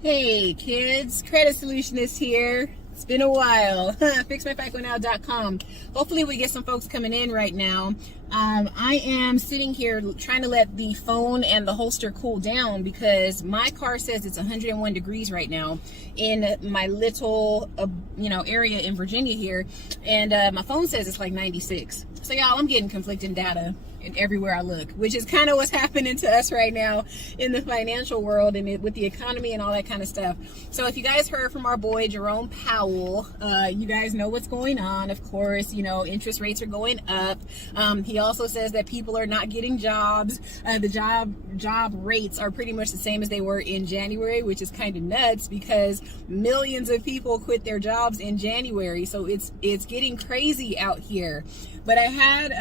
Hey kids, Credit Solutionist here. It's been a while. FixMyFICONow.com. Hopefully we get some folks coming in right now. I am sitting here trying to let the phone and the holster cool down because my car says it's 101 degrees right now in my little area in Virginia here, and my phone says it's like 96. So y'all, I'm getting conflicting data everywhere I look, which is kind of what's happening to us right now in the financial world and with the economy and all that kind of stuff. So if you guys heard from our boy Jerome Powell, you guys know what's going on. Of course, interest rates are going up. He also says that people are not getting jobs. The job rates are pretty much the same as they were in January, which is kind of nuts because millions of people quit their jobs in January. So it's getting crazy out here. But I had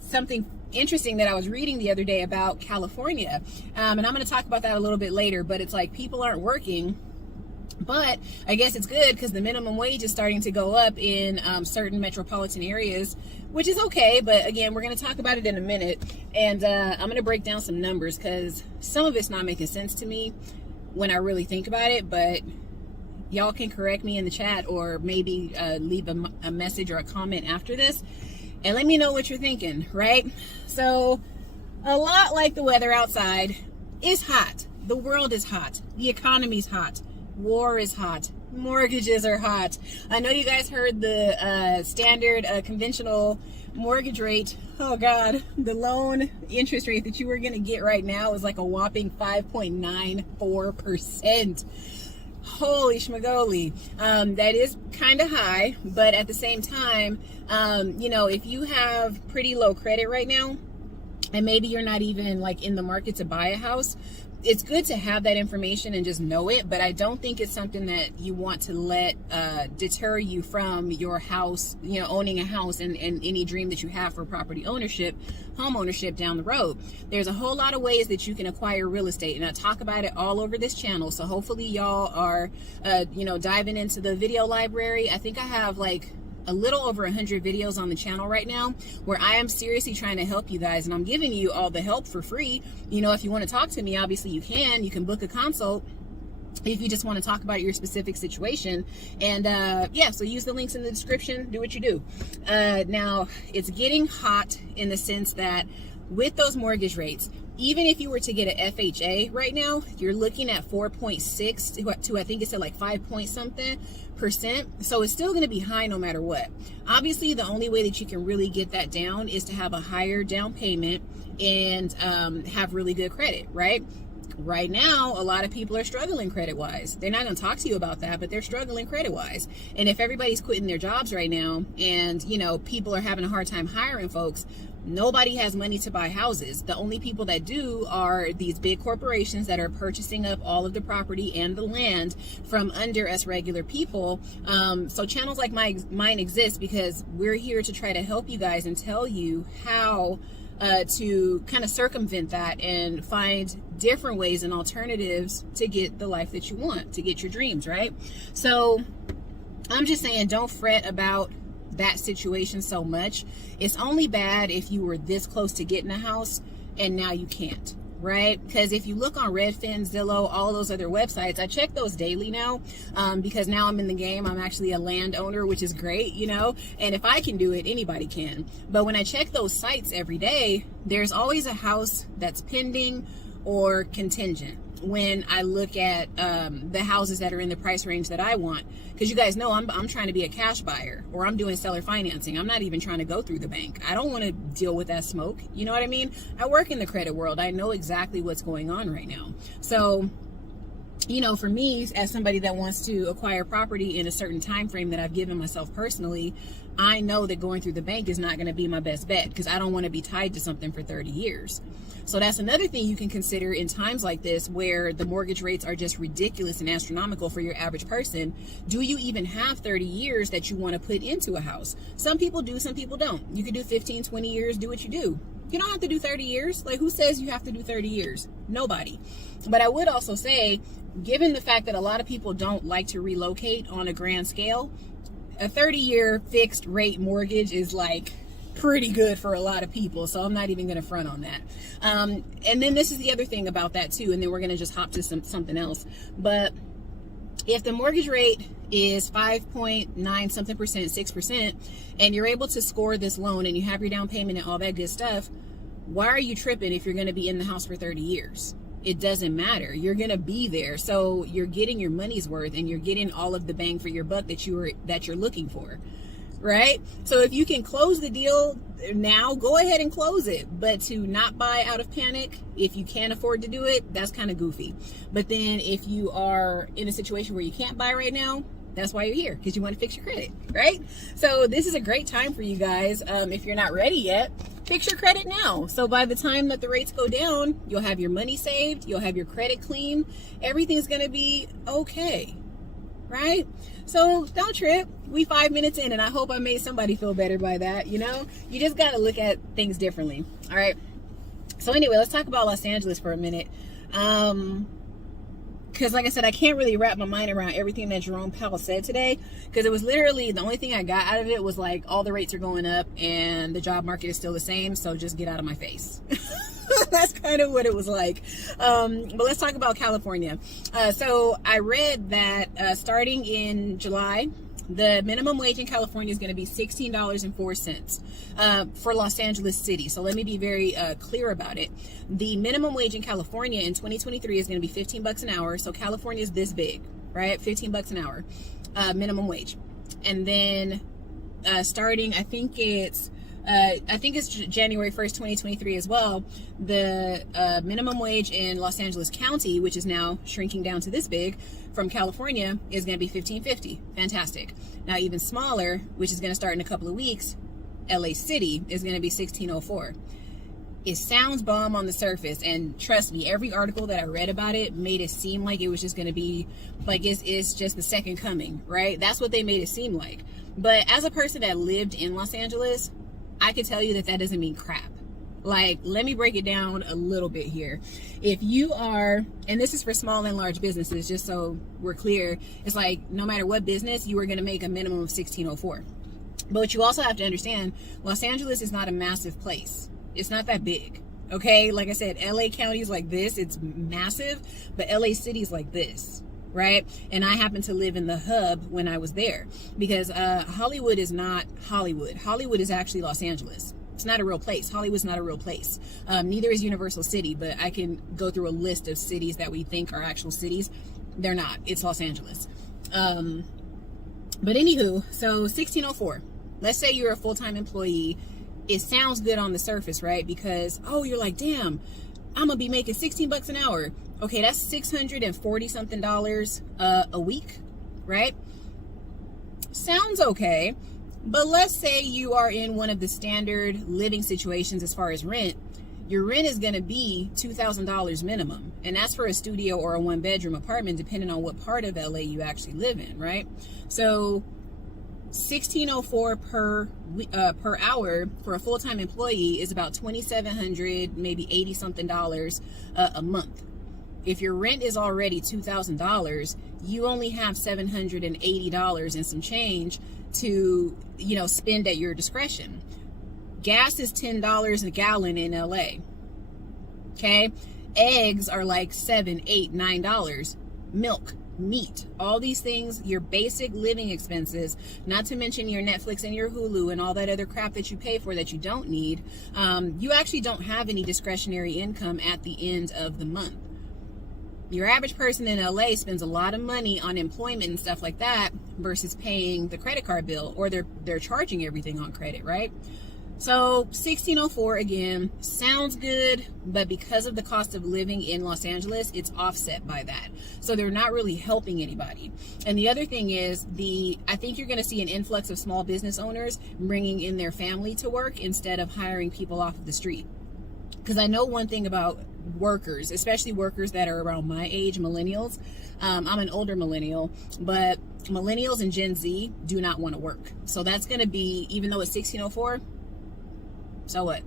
something interesting that I was reading the other day about California, and I'm going to talk about that a little bit later. But it's like people aren't working, but I guess it's good because the minimum wage is starting to go up in certain metropolitan areas, which is okay. But again, we're going to talk about it in a minute, and I'm going to break down some numbers because some of it's not making sense to me when I really think about it. But y'all can correct me in the chat or maybe leave a message or a comment after this and let me know what you're thinking, right? So a lot like the weather outside is hot. The world is hot. The economy's hot. War is hot. Mortgages are hot. I know you guys heard the standard conventional mortgage rate. Oh God, the loan interest rate that you were gonna get right now is like a whopping 5.94%. Holy schmagoli. That is kind of high, but at the same time, if you have pretty low credit right now, and maybe you're not even like in the market to buy a house, it's good to have that information and just know it. But I don't think it's something that you want to let deter you from your house, owning a house and any dream that you have for property ownership, home ownership down the road. There's a whole lot of ways that you can acquire real estate, and I talk about it all over this channel. So hopefully y'all are, diving into the video library. I think I have like a little over 100 videos on the channel right now where I am seriously trying to help you guys, and I'm giving you all the help for free. If you want to talk to me, obviously you can book a consult if you just want to talk about your specific situation. And so use the links in the description, do what you do. Now it's getting hot in the sense that with those mortgage rates, even if you were to get an FHA right now, you're looking at 4.6 to I think it's at like 5 point something %. So it's still going to be high no matter what. Obviously, the only way that you can really get that down is to have a higher down payment and have really good credit, right? Right now, a lot of people are struggling credit-wise. They're not going to talk to you about that, but they're struggling credit-wise. And if everybody's quitting their jobs right now and, people are having a hard time hiring folks, nobody has money to buy houses. The only people that do are these big corporations that are purchasing up all of the property and the land from under us regular people. So channels like mine exist because we're here to try to help you guys and tell you how to kind of circumvent that and find different ways and alternatives to get the life that you want, to get your dreams, right? So I'm just saying, don't fret about that situation so much. It's only bad if you were this close to getting a house and now you can't, right? Because if you look on Redfin, Zillow, all those other websites, I check those daily now because now I'm in the game. I'm actually a landowner, which is great, and if I can do it, anybody can. But when I check those sites every day, there's always a house that's pending or contingent when I look at the houses that are in the price range that I want. Because you guys know I'm trying to be a cash buyer, or I'm doing seller financing. I'm not even trying to go through the bank. I don't want to deal with that smoke. You know what I mean? I work in the credit world. I know exactly what's going on right now. So, for me, as somebody that wants to acquire property in a certain time frame that I've given myself personally, I know that going through the bank is not going to be my best bet because I don't want to be tied to something for 30 years. So that's another thing you can consider in times like this where the mortgage rates are just ridiculous and astronomical for your average person. Do you even have 30 years that you want to put into a house? Some people do, some people don't. You could do 15, 20 years, do what you do. You don't have to do 30 years. Like, who says you have to do 30 years? Nobody. But I would also say, given the fact that a lot of people don't like to relocate on a grand scale, a 30-year fixed rate mortgage is like pretty good for a lot of people. So I'm not even going to front on that. And then this is the other thing about that too. And then we're going to just hop to something else. But if the mortgage rate is 5.9 something percent, 6%, and you're able to score this loan and you have your down payment and all that good stuff, why are you tripping if you're going to be in the house for 30 years? It doesn't matter. You're going to be there. So you're getting your money's worth and you're getting all of the bang for your buck that you're looking for. Right? So if you can close the deal now, go ahead and close it. But to not buy out of panic, if you can't afford to do it, that's kind of goofy. But then if you are in a situation where you can't buy right now, that's why you're here, because you want to fix your credit, right? So this is a great time for you guys. If you're not ready yet, fix your credit now. So by the time that the rates go down, you'll have your money saved, you'll have your credit clean, everything's going to be okay, right? So don't trip. We 5 minutes in, and I hope I made somebody feel better by that. You know, you just got to look at things differently. All right. So anyway, let's talk about Los Angeles for a minute. Because like I said, I can't really wrap my mind around everything that Jerome Powell said today, because it was literally the only thing I got out of it was like, all the rates are going up and the job market is still the same. So just get out of my face. That's kind of what it was like. But let's talk about California. So I read that starting in July, the minimum wage in California is going to be $16.04 for Los Angeles City. So let me be very clear about it. The minimum wage in California in 2023 is going to be $15 an hour. So California is this big, right? $15 an hour minimum wage. And then starting, I think it's January 1st, 2023 as well. The minimum wage in Los Angeles County, which is now shrinking down to this big from California, is going to be $15.50. Fantastic. Now even smaller, which is going to start in a couple of weeks, LA City is going to be $16.04. It sounds bomb on the surface, and trust me, every article that I read about it made it seem like it was just going to be like it's just the second coming, right? That's what they made it seem like. But as a person that lived in Los Angeles, I can tell you that that doesn't mean crap. Like, let me break it down a little bit here. If you are, and this is for small and large businesses, just so we're clear, it's like no matter what business, you are going to make a minimum of $16.04. But what you also have to understand, Los Angeles is not a massive place. It's not that big. Okay, like I said, LA County is like this, it's massive, but LA City is like this, right? And I happened to live in the hub when I was there, because Hollywood is not Hollywood. Hollywood is actually Los Angeles. It's not a real place. Hollywood's not a real place. Neither is Universal City, but I can go through a list of cities that we think are actual cities. They're not. It's Los Angeles. But anywho, so $16.04. Let's say you're a full-time employee. It sounds good on the surface, right? Because, oh, you're like, damn, I'm gonna be making $16 an hour. Okay, that's $640 something a week, right? Sounds okay. But let's say you are in one of the standard living situations as far as rent. Your rent is going to be $2,000 minimum. And that's for a studio or a one-bedroom apartment, depending on what part of LA you actually live in, right? So $16.04 per hour for a full-time employee is about $2,700, maybe 80 something dollars a month. If your rent is already $2,000, you only have $780 and some change to, spend at your discretion. Gas is $10 a gallon in LA. Okay. Eggs are like $7, $8, $9. Milk, meat, all these things, your basic living expenses, not to mention your Netflix and your Hulu and all that other crap that you pay for that you don't need. You actually don't have any discretionary income at the end of the month. Your average person in LA spends a lot of money on employment and stuff like that versus paying the credit card bill, or they're charging everything on credit, right? So $16.04 again sounds good, but because of the cost of living in Los Angeles, it's offset by that. So they're not really helping anybody. And the other thing is, I think you're going to see an influx of small business owners bringing in their family to work instead of hiring people off of the street. Because I know one thing about workers, especially workers that are around my age, millennials. I'm an older millennial, but millennials and Gen Z do not want to work. So that's going to be, even though it's $16.04, so what?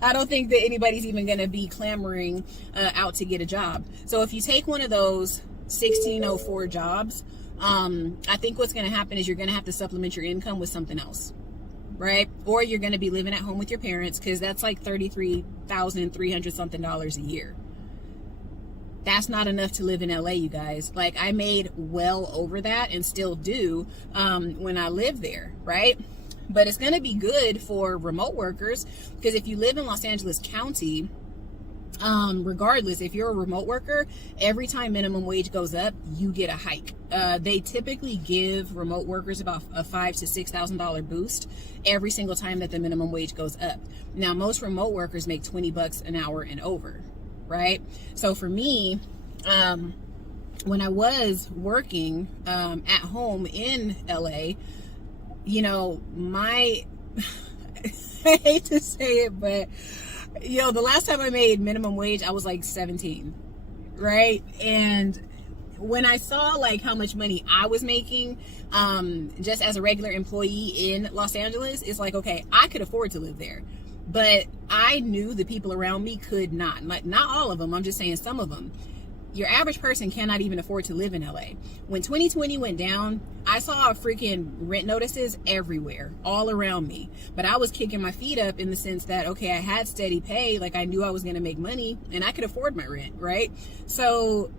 I don't think that anybody's even going to be clamoring out to get a job. So if you take one of those $16.04 jobs, I think what's going to happen is you're going to have to supplement your income with something else. right? Or you're going to be living at home with your parents, because that's like $33,300 something a year. That's not enough to live in LA, you guys. Like, I made well over that and still do when I live there, right? But it's going to be good for remote workers, because if you live in Los Angeles County, regardless, if you're a remote worker, every time minimum wage goes up, you get a hike. They typically give remote workers about a $5,000 to $6,000 boost every single time that the minimum wage goes up. Now, most remote workers make $20 an hour and over, right? So for me, when I was working at home in LA, you know, I hate to say it, but the last time I made minimum wage, I was like 17, right? And when I saw like how much money I was making just as a regular employee in Los Angeles, it's like, okay, I could afford to live there. But I knew the people around me could not. Not all of them, I'm just saying some of them. Your average person cannot even afford to live in LA. When 2020 went down, I saw freaking rent notices everywhere, all around me. But I was kicking my feet up in the sense that, okay, I had steady pay, like I knew I was going to make money and I could afford my rent, right? So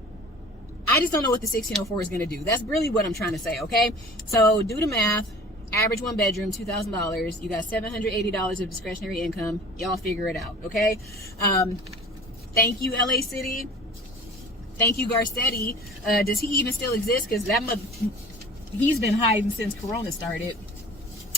I just don't know what the 1604 is going to do. That's really what I'm trying to say, okay? So do the math. Average one bedroom, $2,000. You got $780 of discretionary income. Y'all figure it out, okay? Thank you, LA City. Thank you, Garcetti. Does he even still exist? Because he's been hiding since Corona started.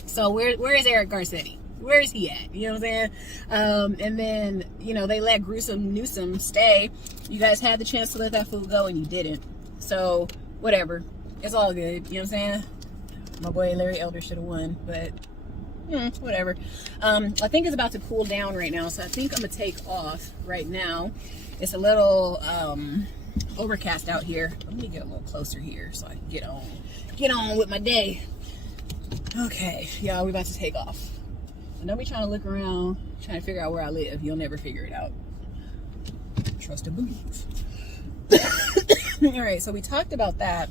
So where is Eric Garcetti? Where is he at? You know what I'm saying? And then, they let Gruesome Newsom stay. You guys had the chance to let that fool go and you didn't. So whatever. It's all good. You know what I'm saying? My boy Larry Elder should have won, but whatever. I think it's about to cool down right now. So I think I'm going to take off right now. It's a little overcast out here. Let me get a little closer here so I can get on with my day. Okay, y'all, we're about to take off. And don't be trying to look around, trying to figure out where I live. You'll never figure it out. Trust the boots. All right, so we talked about that.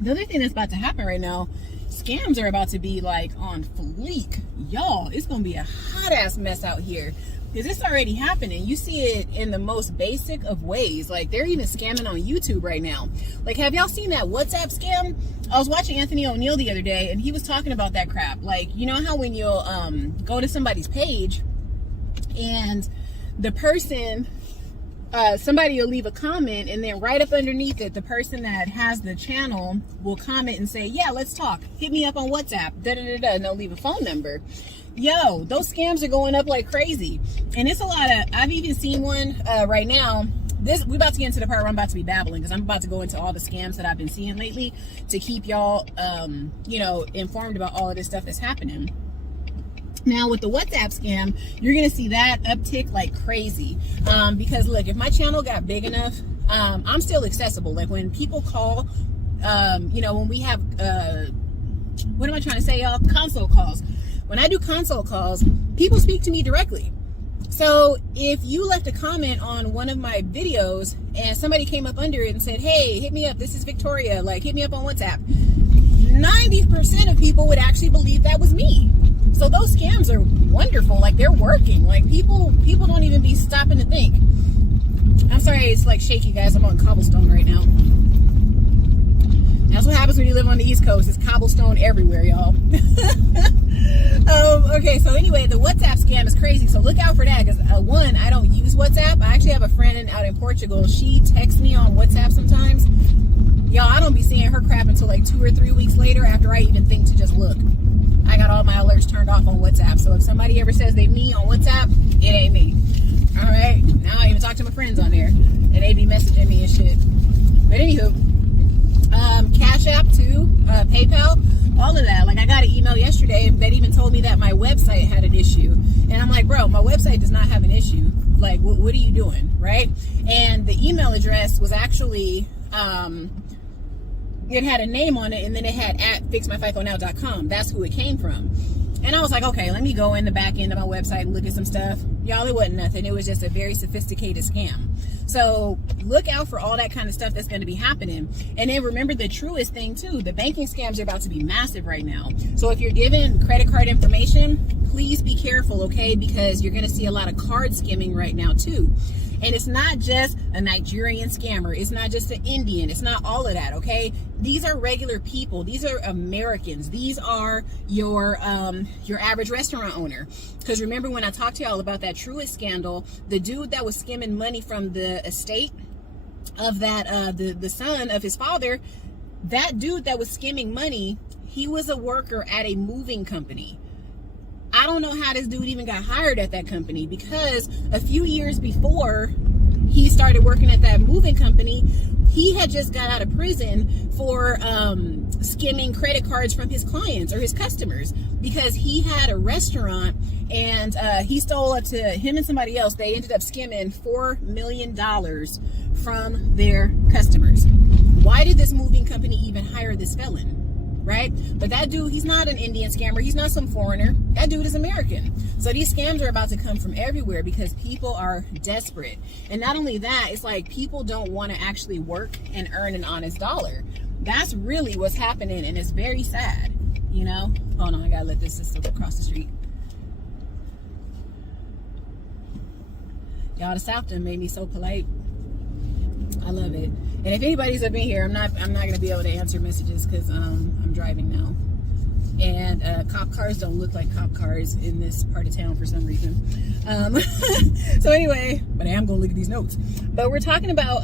The other thing that's about to happen right now, scams are about to be like on fleek. Y'all, it's going to be a hot ass mess out here. Because it's already happening. You see it in the most basic of ways. Like, they're even scamming on YouTube right now. Like, have y'all seen that WhatsApp scam? I was watching Anthony O'Neill the other day, and he was talking about that crap. Like, you know how when you'll go to somebody's page, and the person, somebody will leave a comment, and then right up underneath it, the person that has the channel will comment and say, yeah, let's talk. Hit me up on WhatsApp, da-da-da-da, and they'll leave a phone number. Yo, those scams are going up like crazy. And it's a lot of, I've even seen one right now. We're about to get into the part where I'm about to be babbling, because I'm about to go into all the scams that I've been seeing lately to keep y'all, informed about all of this stuff that's happening. Now, with the WhatsApp scam, you're going to see that uptick like crazy. Because, look, if my channel got big enough, I'm still accessible. Like, when people call, when we have, what am I trying to say, y'all? Console calls. When I do console calls, people speak to me directly. So if you left a comment on one of my videos and somebody came up under it and said, hey, hit me up, this is Victoria, like, hit me up on WhatsApp, 90% of people would actually believe that was me. So those scams are wonderful. Like, they're working. Like, people don't even be stopping to think. I'm sorry, it's like shaky, guys. I'm on cobblestone right now. That's what happens when you live on the East Coast. It's cobblestone everywhere, y'all. Okay, so anyway, the WhatsApp scam is crazy. So look out for that, because one, I don't use WhatsApp. I actually have a friend out in Portugal. She texts me on WhatsApp sometimes. Y'all, I don't be seeing her crap until like 2 or 3 weeks later after I even think to just look. I got all my alerts turned off on WhatsApp. So if somebody ever says they me on WhatsApp, it ain't me. All right? Now I even talk to my friends on there, and they be messaging me and shit. But anywho, Cash App too, PayPal, all of that. Like, I got an email yesterday that even told me that my website had an issue. And I'm like, bro, my website does not have an issue. Like, what are you doing, right? And the email address was actually, it had a name on it, and then it had @fixmyficonow.com. That's who it came from. And I was like, okay, let me go in the back end of my website and look at some stuff. Y'all, it wasn't nothing. It was just a very sophisticated scam. So look out for all that kind of stuff that's going to be happening. And then remember the truest thing too, the banking scams are about to be massive right now. So if you're given credit card information, please be careful, okay? Because you're going to see a lot of card skimming right now too. And it's not just a Nigerian scammer. It's not just an Indian. It's not all of that, okay? These are regular people. These are Americans. These are your average restaurant owner. Because remember when I talked to y'all about that Truist scandal, the dude that was skimming money from the estate of that the son of his father, that dude that was skimming money, he was a worker at a moving company. I don't know how this dude even got hired at that company, because a few years before he started working at that moving company, he had just got out of prison for skimming credit cards from his clients or his customers, because he had a restaurant and he stole up to him and somebody else. They ended up skimming $4 million from their customers. Why did this moving company even hire this felon? Right? But that dude, he's not an Indian scammer. He's not some foreigner. That dude is American. So these scams are about to come from everywhere because people are desperate. And not only that, it's like people don't want to actually work and earn an honest dollar. That's really what's happening, and it's very sad, you know? Hold on, I gotta let this sister across the street. Y'all, the South done made me so polite. I love it. And if anybody's up in here, I'm not gonna be able to answer messages because I'm driving now. And cop cars don't look like cop cars in this part of town for some reason. So anyway, but I am gonna look at these notes. But we're talking about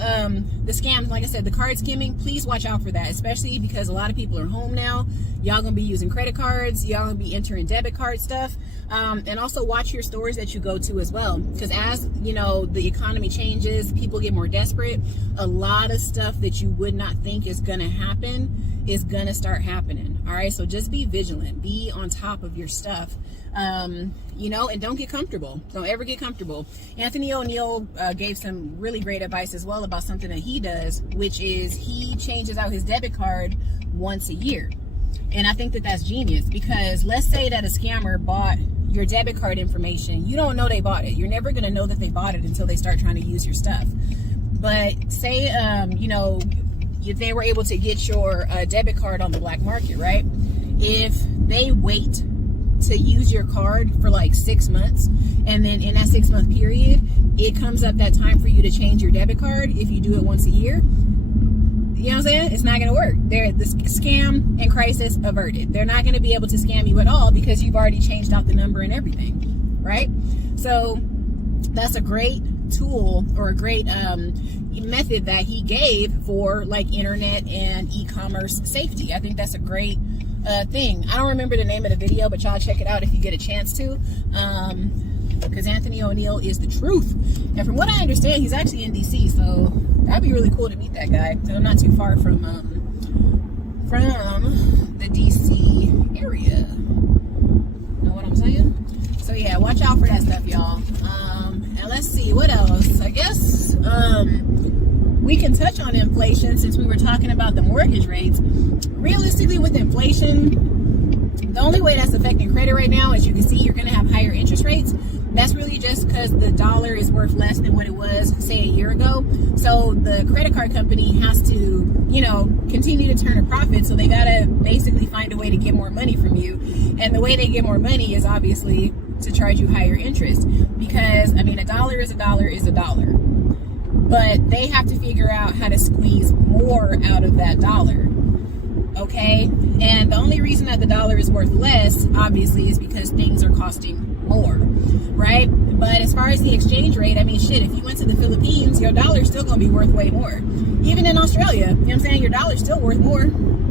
the scams. Like I said, the card skimming. Please watch out for that, especially because a lot of people are home now. Y'all gonna be using credit cards. Y'all gonna be entering debit card stuff. And also watch your stores that you go to as well, because as you know, the economy changes, people get more desperate. A lot of stuff that you would not think is gonna happen is gonna start happening. All right, so just be vigilant, be on top of your stuff, you know, and don't get comfortable. Don't ever get comfortable. Anthony O'Neill gave some really great advice as well about something that he does, which is he changes out his debit card once a year. And I think that that's genius, because let's say that a scammer bought your debit card information. You don't know they bought it. You're never going to know that they bought it until they start trying to use your stuff. But say, you know, if they were able to get your debit card on the black market, right? If they wait to use your card for like 6 months, and then in that 6-month period, it comes up that time for you to change your debit card if you do it once a year, you know what I'm saying? It's not going to work. The scam and crisis averted. They're not going to be able to scam you at all because you've already changed out the number and everything, right? So that's a great tool, or a great method that he gave for like internet and e-commerce safety. I think that's a great thing. I don't remember the name of the video, but y'all check it out if you get a chance to, because Anthony O'Neill is the truth. And from what I understand, he's actually in DC, so that'd be really cool to meet that guy. So I'm not too far from the DC area. Know what I'm saying? So yeah, watch out for that stuff, y'all. And let's see what else. I guess we can touch on inflation since we were talking about the mortgage rates. Realistically, with inflation, the only way that's affecting credit right now, as you can see, you're going to have higher interest rates. That's really just because the dollar is worth less than what it was, say, a year ago. So the credit card company has to, you know, continue to turn a profit. So they got to basically find a way to get more money from you. And the way they get more money is obviously to charge you higher interest. Because, I mean, a dollar is a dollar is a dollar. But they have to figure out how to squeeze more out of that dollar. Okay? And the only reason that the dollar is worth less, obviously, is because things are costing more, right? But as far as the exchange rate, I mean, shit, if you went to the Philippines, your dollar's still going to be worth way more. Even in Australia, you know what I'm saying? Your dollar's still worth more.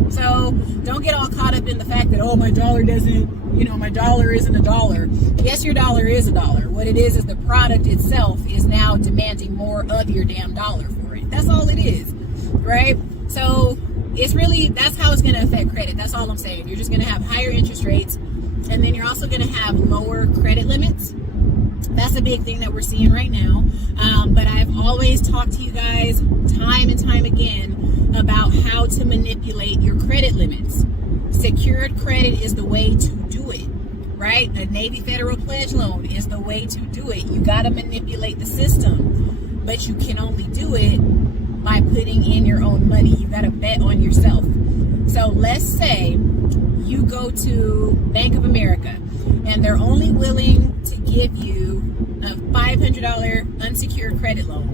So don't get all caught up in the fact that, oh, my dollar doesn't, you know, my dollar isn't a dollar. Yes, your dollar is a dollar. What it is the product itself is now demanding more of your damn dollar for it. That's all it is, right? So it's really, that's how it's going to affect credit. That's all I'm saying. You're just going to have higher interest rates, and then you're also going to have lower credit limits. That's a big thing that we're seeing right now. But I've always talked to you guys time and time again about how to manipulate your credit limits. Secured credit is the way to do it. right? A Navy Federal Pledge loan is the way to do it. You got to manipulate the system, but you can only do it by putting in your own money. You got to bet on yourself. So let's say you go to Bank of America and they're only willing to give you a $500 unsecured credit card.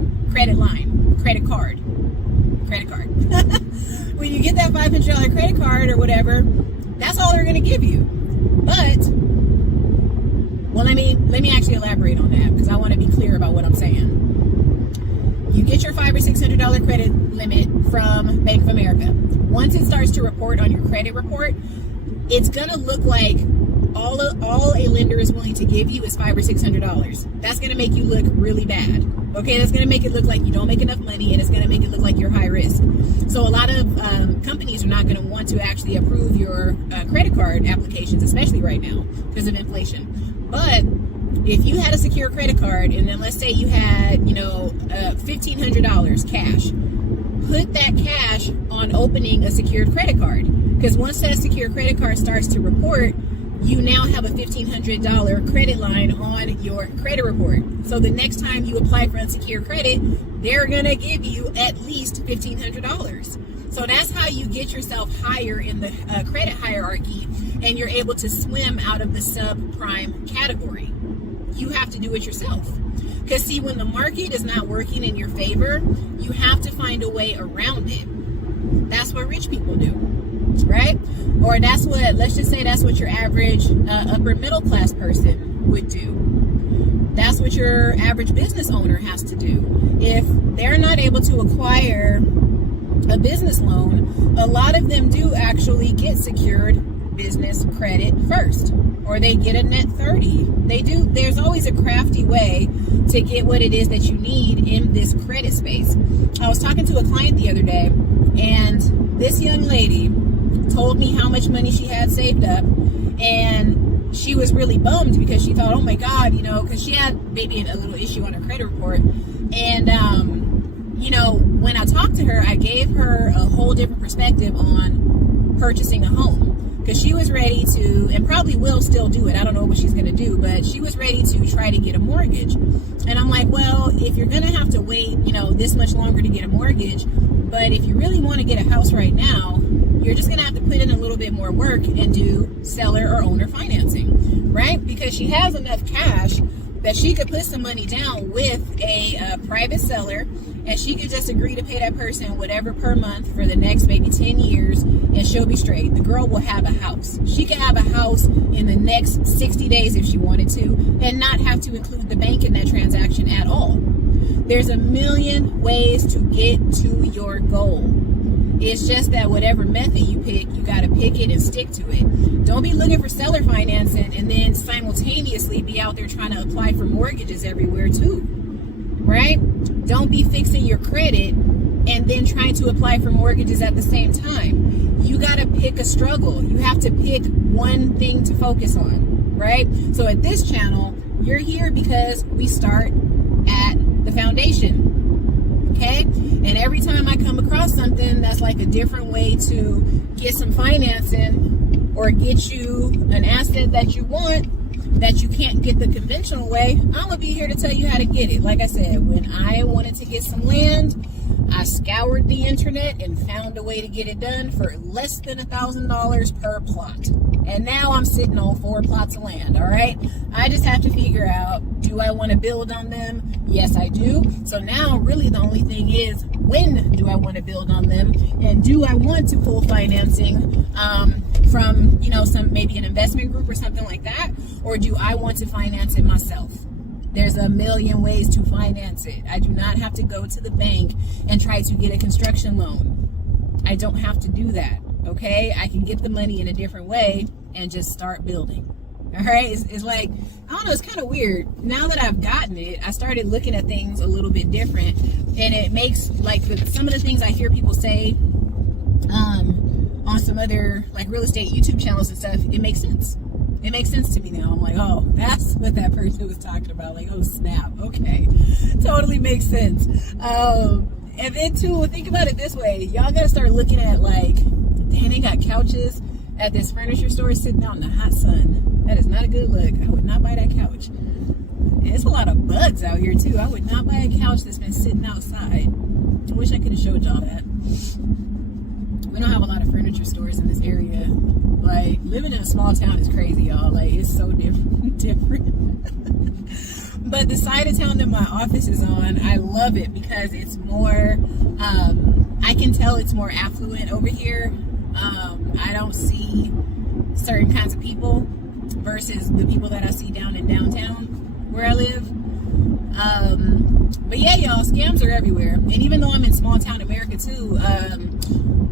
When you get that $500 credit card or whatever, that's all they're going to give you. But, well, let me actually elaborate on that, because I want to be clear about what I'm saying. You get your $500 or $600 credit limit from Bank of America. Once it starts to report on your credit report, it's going to look like all a lender is willing to give you is $500 or $600. That's going to make you look really bad. Okay, that's going to make it look like you don't make enough money, and it's going to make it look like you're high risk. So a lot of companies are not going to want to actually approve your credit card applications, especially right now because of inflation. But if you had a secure credit card, and then let's say you had, $1,500 cash, put that cash on opening a secured credit card. Because once that secure credit card starts to report, you now have a $1,500 credit line on your credit report. So the next time you apply for unsecured credit, they're going to give you at least $1,500. So that's how you get yourself higher in the credit hierarchy, and you're able to swim out of the subprime category. You have to do it yourself. Because see, when the market is not working in your favor, you have to find a way around it. That's what rich people do, right? Or let's just say that's what your average upper middle class person would do. That's what your average business owner has to do. If they're not able to acquire a business loan, a lot of them do actually get secured business credit first, or they get a net 30. They do. There's always a crafty way to get what it is that you need in this credit space. I was talking to a client the other day, and this young lady told me how much money she had saved up, and she was really bummed because she thought, oh my God, because she had maybe a little issue on her credit report. And, when I talked to her, I gave her a whole different perspective on purchasing a home. Because she was ready to, and probably will still do it. I don't know what she's going to do, but she was ready to try to get a mortgage. And I'm like, well, if you're going to have to wait, this much longer to get a mortgage, but if you really want to get a house right now, you're just going to have to put in a little bit more work and do seller or owner financing, right? Because she has enough cash that she could put some money down with a private seller, and she could just agree to pay that person whatever per month for the next maybe 10 years, and she'll be straight. The girl will have a house. She could have a house in the next 60 days if she wanted to, and not have to include the bank in that transaction at all. There's a million ways to get to your goal. It's just that whatever method you pick, you got to pick it and stick to it. Don't be looking for seller financing and then simultaneously be out there trying to apply for mortgages everywhere too, right? Don't be fixing your credit and then trying to apply for mortgages at the same time. You got to pick a struggle. You have to pick one thing to focus on, right? So at this channel, you're here because we start at the foundation. Okay? And every time I come across something that's like a different way to get some financing or get you an asset that you want that you can't get the conventional way, I'm going to be here to tell you how to get it. Like I said, when I wanted to get some land, I scoured the internet and found a way to get it done for less than $1,000 per plot. And now I'm sitting on 4 plots of land, all right? I just have to figure out, do I want to build on them? Yes, I do. So now really the only thing is, when do I want to build on them? And do I want to pull financing from, some maybe an investment group or something like that? Or do I want to finance it myself? There's a million ways to finance it. I do not have to go to the bank and try to get a construction loan. I don't have to do that, okay? I can get the money in a different way and just start building. All right, it's like, I don't know, it's kind of weird. Now that I've gotten it, I started looking at things a little bit different, and it makes, like, some of the things I hear people say on some other, like, real estate YouTube channels and stuff, it makes sense. It makes sense to me now. I'm like, oh, that's what that person was talking about. Like, oh, snap. Okay. Totally makes sense. And then, too, think about it this way. Y'all got to start looking at, like, damn, they got couches at this furniture store sitting out in the hot sun. That is not a good look. I would not buy that couch. And it's a lot of bugs out here too. I would not buy a couch that's been sitting outside. I wish I could have showed y'all that. We don't have a lot of furniture stores in this area. Like, living in a small town is crazy, y'all. Like, it's so different. But the side of town that my office is on, I love it because it's more, I can tell it's more affluent over here. I don't see certain kinds of people versus the people that I see down in downtown where I live. But yeah, y'all, scams are everywhere. And even though I'm in small town America too,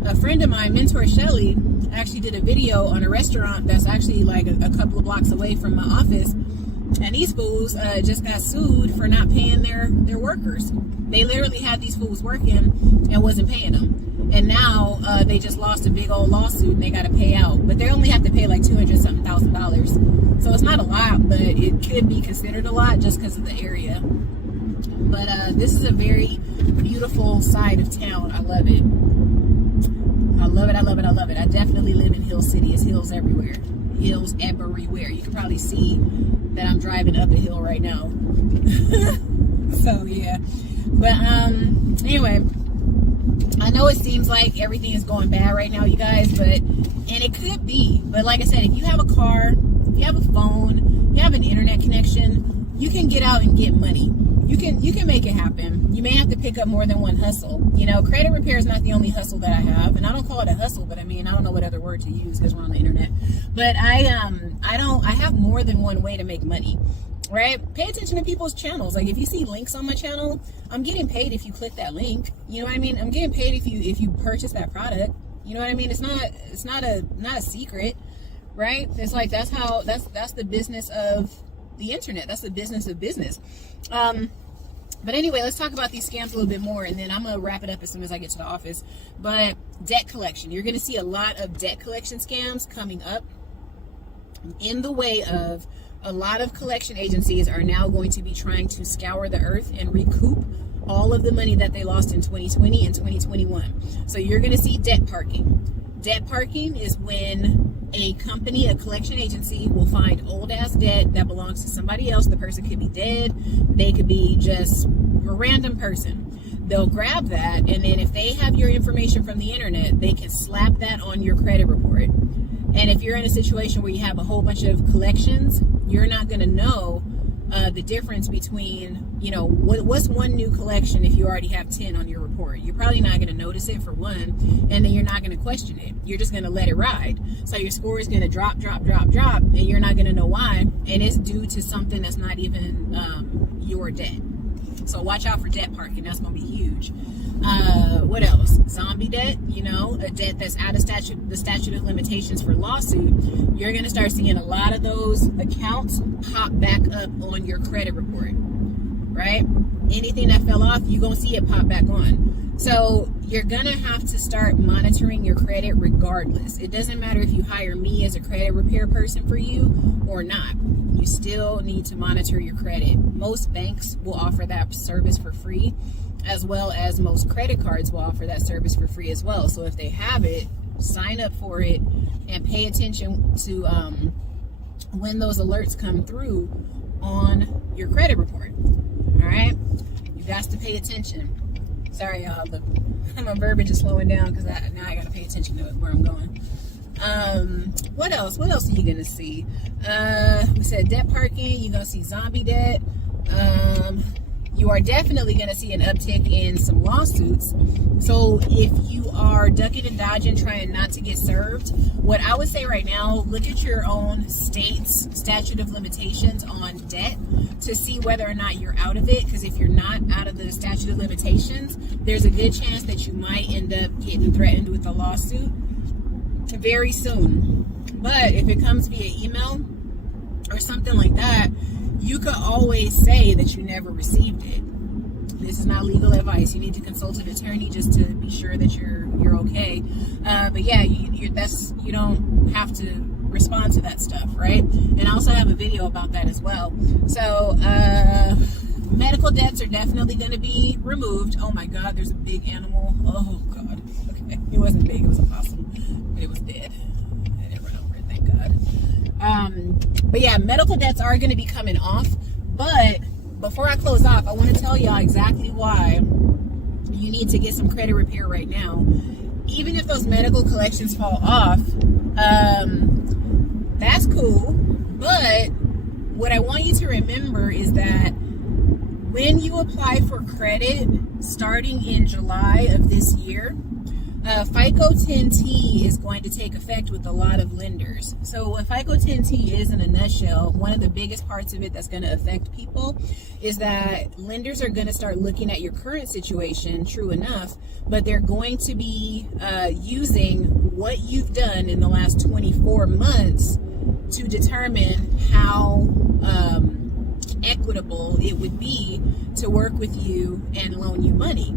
a friend of mine, Mentor Shelly, actually did a video on a restaurant that's actually like a couple of blocks away from my office. And these fools just got sued for not paying their workers. They literally had these fools working and wasn't paying them. And now they just lost a big old lawsuit and they got to pay out. But they only have to pay like $200,000. So it's not a lot, but it could be considered a lot just because of the area. But this is a very beautiful side of town. I love it. I love it. I love it. I love it. I definitely live in Hill City. It's hills everywhere. Hills everywhere. You can probably see that I'm driving up a hill right now. So yeah. But anyway, I know it seems like everything is going bad right now, you guys, and it could be. But like I said, if you have a car, if you have a phone, you have an internet connection, you can get out and get money. You can make it happen. You may have to pick up more than one hustle. You know, credit repair is not the only hustle that I have, and I don't call it a hustle, but I mean, I don't know what other word to use because we're on the internet. But I have more than one way to make money. Right? Pay attention to people's channels. Like if you see links on my channel, I'm getting paid if you click that link. You know what I mean? I'm getting paid if you purchase that product. You know what I mean? It's not a secret, right? It's like that's the business of the internet. That's the business of business. But anyway, let's talk about these scams a little bit more, and then I'm gonna wrap it up as soon as I get to the office. But debt collection, you're gonna see a lot of debt collection scams coming up in the way of a lot of collection agencies are now going to be trying to scour the earth and recoup all of the money that they lost in 2020 and 2021. So you're going to see debt parking. Debt parking is when a company, a collection agency, will find old ass debt that belongs to somebody else. The person could be dead. They could be just a random person. They'll grab that, and then if they have your information from the internet, they can slap that on your credit report. And if you're in a situation where you have a whole bunch of collections, you're not going to know the difference between, you know, what's one new collection if you already have 10 on your report. You're probably not going to notice it for one, and then you're not going to question it. You're just going to let it ride. So your score is going to drop, and you're not going to know why. And it's due to something that's not even your debt. So watch out for debt parking. That's going to be huge. What else? Zombie debt, you know, a debt that's out of the statute of limitations for lawsuit. You're going to start seeing a lot of those accounts pop back up on your credit report, right? Anything that fell off, you're going to see it pop back on. So you're going to have to start monitoring your credit regardless. It doesn't matter if you hire me as a credit repair person for you or not. You still need to monitor your credit. Most banks will offer that service for free, as well as most credit cards will offer that service for free as well. So if they have it, sign up for it and pay attention to when those alerts come through on your credit report. All right? You got to pay attention. Sorry, y'all. My verbiage is slowing down because now I got to pay attention to where I'm going. What else? What else are you going to see? We said debt parking. You're going to see zombie debt. You are definitely going to see an uptick in some lawsuits. So if you are ducking and dodging, trying not to get served, what I would say right now, look at your own state's statute of limitations on debt to see whether or not you're out of it. Because if you're not out of the statute of limitations, there's a good chance that you might end up getting threatened with a lawsuit very soon. But if it comes via email or something like that, you could always say that you never received it. This is not legal advice. You need to consult an attorney just to be sure that you're okay. But yeah, you don't have to respond to that stuff, right? And I also have a video about that as well. So medical debts are definitely going to be removed. Oh my God, there's a big animal. Oh God. Okay, it wasn't big. It was a possum. It was dead. I didn't run over it. Thank God. But yeah, medical debts are going to be coming off. But before I close off, I want to tell y'all exactly why you need to get some credit repair right now. Even if those medical collections fall off, that's cool. But what I want you to remember is that when you apply for credit starting in July of this year, FICO 10T is going to take effect with a lot of lenders. So what FICO 10T is in a nutshell, one of the biggest parts of it that's going to affect people is that lenders are going to start looking at your current situation, true enough, but they're going to be using what you've done in the last 24 months to determine how equitable it would be to work with you and loan you money.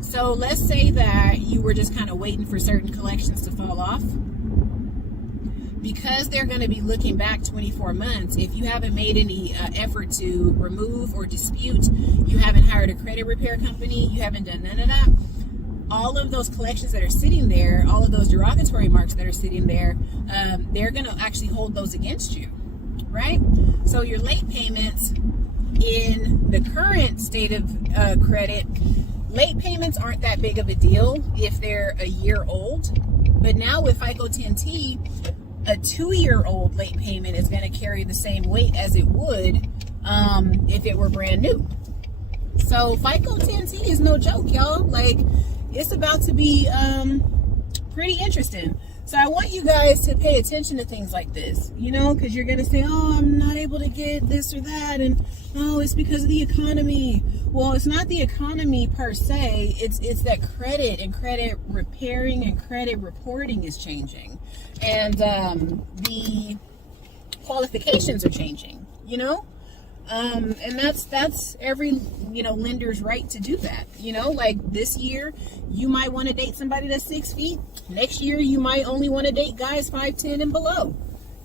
So let's say that you were just kind of waiting for certain collections to fall off. Because they're going to be looking back 24 months, if you haven't made any effort to remove or dispute, you haven't hired a credit repair company, you haven't done none of that, all of those collections that are sitting there, all of those derogatory marks that are sitting there, they're going to actually hold those against you, right? So your late payments in the current state of credit, late payments aren't that big of a deal if they're a year old. But now with FICO 10T, a 2-year-old late payment is going to carry the same weight as it would if it were brand new. So FICO 10T is no joke, y'all. Like, it's about to be pretty interesting. So I want you guys to pay attention to things like this, you know, because you're going to say, oh, I'm not able to get this or that, and oh, it's because of the economy. Well, it's not the economy per se. It's that credit and credit repairing and credit reporting is changing, and the qualifications are changing, you know. And that's every, you know, lender's right to do that. You know, like this year, you might want to date somebody that's 6 feet. Next year, you might only want to date guys 5'10" and below.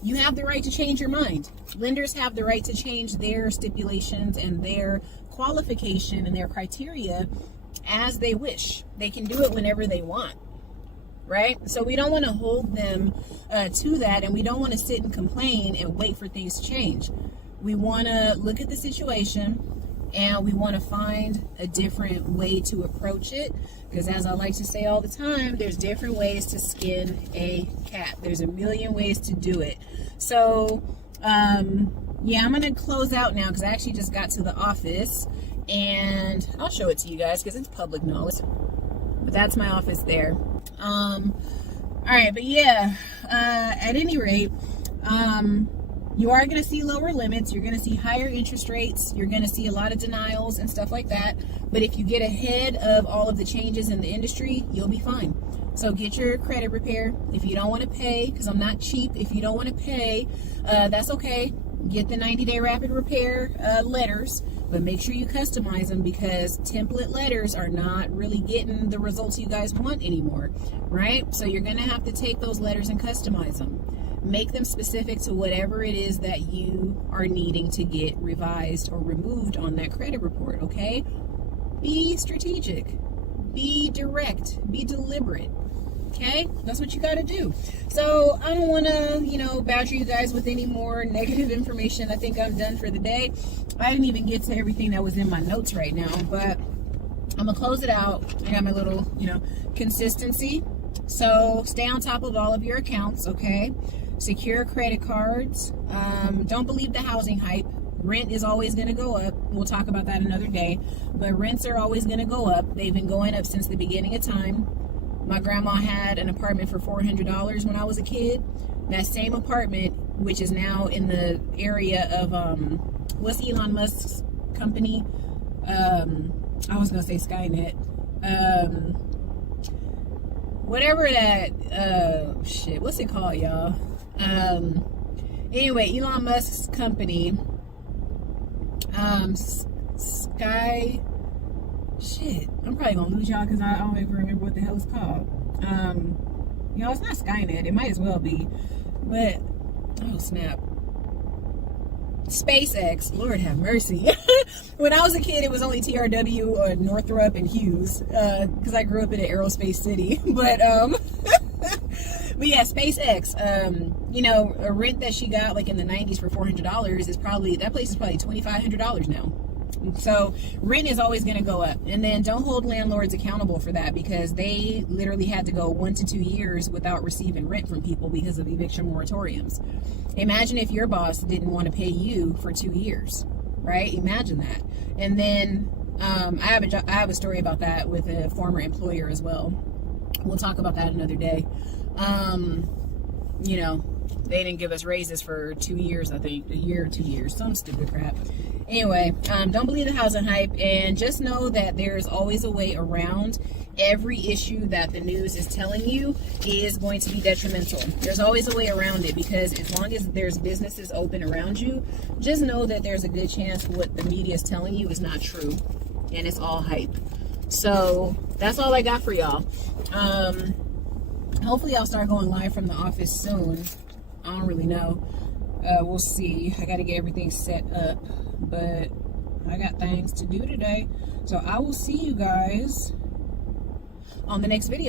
You have the right to change your mind. Lenders have the right to change their stipulations and their qualification and their criteria as they wish. They can do it whenever they want, right? So we don't want to hold them to that, and we don't want to sit and complain and wait for things to change. We want to look at the situation, and we want to find a different way to approach it, because as I like to say all the time, there's different ways to skin a cat. There's a million ways to do it. So yeah, I'm going to close out now because I actually just got to the office, and I'll show it to you guys because it's public knowledge, but that's my office there. All right, but yeah, at any rate, you are going to see lower limits. You're going to see higher interest rates. You're going to see a lot of denials and stuff like that. But if you get ahead of all of the changes in the industry, you'll be fine. So get your credit repair. If you don't want to pay, because I'm not cheap, if you don't want to pay, that's okay. Get the 90-day rapid repair letters, but make sure you customize them, because template letters are not really getting the results you guys want anymore, right? So you're going to have to take those letters and customize them. Make them specific to whatever it is that you are needing to get revised or removed on that credit report, okay? Be strategic, be direct, be deliberate, okay? That's what you got to do. So I don't want to, you know, badger you guys with any more negative information. I think I'm done for the day. I didn't even get to everything that was in my notes right now, but I'm going to close it out. I got my little, you know, consistency. So stay on top of all of your accounts, okay? Secure credit cards. Don't believe the housing hype. Rent is always going to go up. We'll talk about that another day. But rents are always going to go up. They've been going up since the beginning of time. My grandma had an apartment for $400 when I was a kid. That same apartment, which is now in the area of, what's Elon Musk's company? I was going to say Skynet. Whatever that, shit, what's it called, y'all? Anyway, Elon Musk's company, shit, I'm probably gonna lose y'all because I don't even remember what the hell it's called. Y'all, it's not Skynet, it might as well be, but, oh snap. SpaceX, Lord have mercy. When I was a kid, it was only TRW or Northrop and Hughes, because I grew up in an aerospace city. But But yeah, SpaceX, you know, a rent that she got like in the 90s for $400 is probably, that place is probably $2,500 now. So rent is always going to go up. And then don't hold landlords accountable for that, because they literally had to go 1 to 2 years without receiving rent from people because of eviction moratoriums. Imagine if your boss didn't want to pay you for 2 years, right? Imagine that. And then I have a story about that with a former employer as well. We'll talk about that another day. You know, they didn't give us raises for 2 years, I think, a year or 2 years, some stupid crap. Anyway, don't believe the housing hype, and just know that there's always a way around every issue that the news is telling you is going to be detrimental. There's always a way around it, because as long as there's businesses open around you, just know that there's a good chance what the media is telling you is not true, and it's all hype. So that's all I got for y'all. Hopefully I'll start going live from the office soon. I don't really know. We'll see. I got to get everything set up, but I got things to do today. So I will see you guys on the next video.